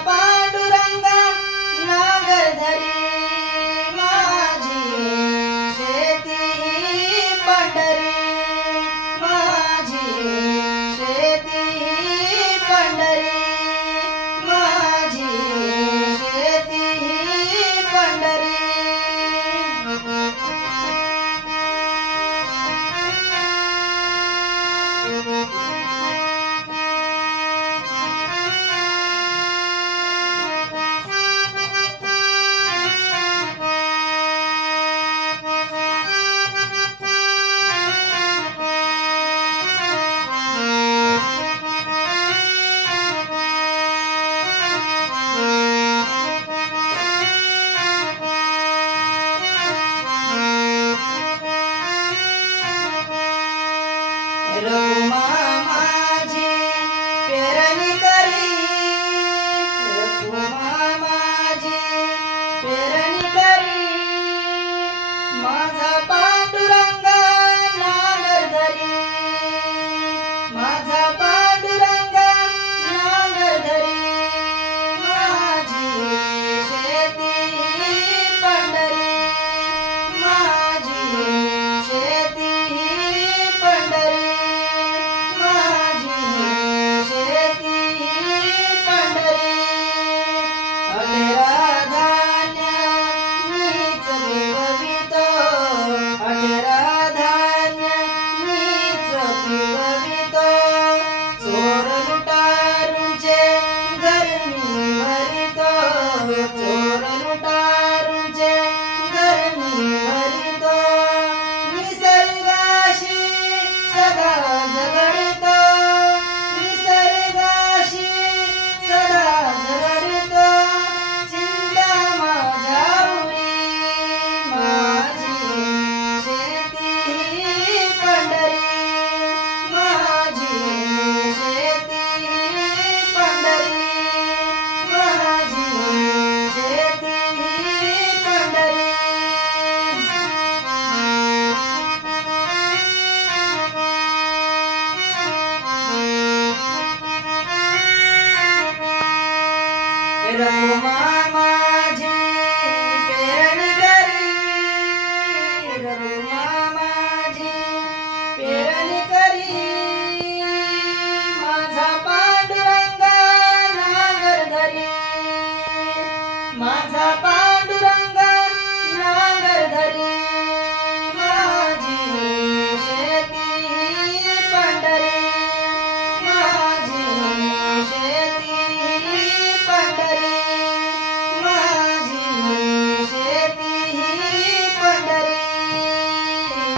पांडुरंगा नागर धरी माझी शेती ही पंढरी माझी शेती ही पंढरी माझी शेती ही पंढरी रघुमा माझी पेरणी करी रघुमा माझी पेरणी करी माझा पांडुरंगा नागर धरी माझा पांडुरंगा नागर धरी माझी शेती ही पंढरी माझी शेती ही पंढरी चोर लुटारूंचे गरमी भरितो निसर्गाशी सदा झगडतो निसर्गाशी सदा झगडतो चिंता माझ्यावरी माझी शेती ही पंढरी माझी शेती ही पंढरी माझी शेती ही पंढरी रघुमा